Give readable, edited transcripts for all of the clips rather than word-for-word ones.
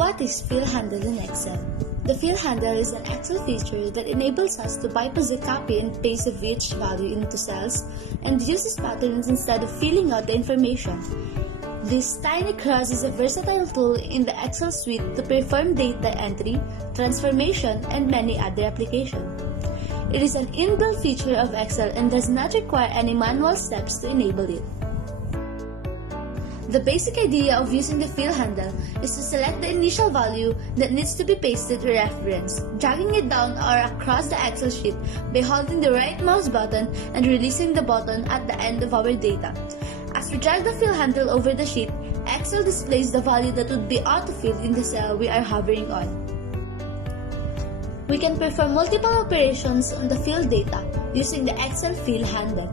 What is fill handle in Excel? The fill handle is an Excel feature that enables us to bypass the copy and paste of each value into cells and uses patterns instead of filling out the information. This tiny cross is a versatile tool in the Excel suite to perform data entry, transformation, and many other applications. It is an inbuilt feature of Excel and does not require any manual steps to enable it. The basic idea of using the fill handle is to select the initial value that needs to be pasted to reference, dragging it down or across the Excel sheet by holding the right mouse button and releasing the button at the end of our data. As we drag the fill handle over the sheet, Excel displays the value that would be autofilled in the cell we are hovering on. We can perform multiple operations on the fill data using the Excel fill handle.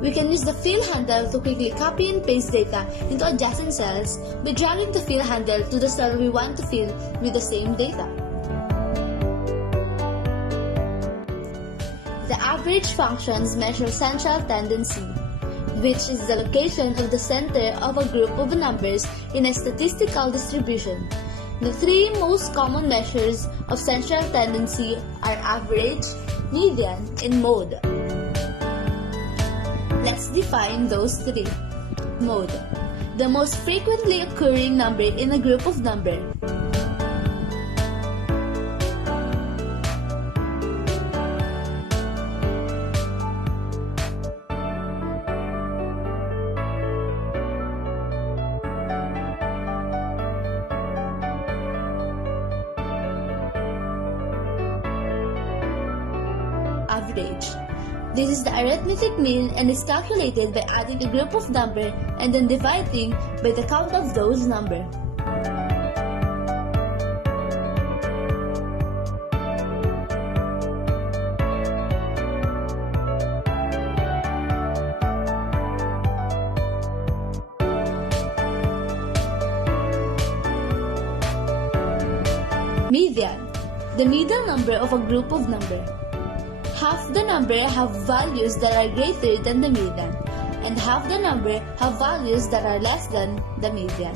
We can use the fill handle to quickly copy and paste data into adjacent cells by dragging the fill handle to the cell we want to fill with the same data. The average functions measure central tendency, which is the location of the center of a group of numbers in a statistical distribution. The three most common measures of central tendency are average, median, and mode. Let's define those three. Mode: the most frequently occurring number in a group of numbers. Average. This is the arithmetic mean and is calculated by adding a group of numbers and then dividing by the count of those numbers. Median. The median number of a group of numbers. Half the number have values that are greater than the median, and half the number have values that are less than the median.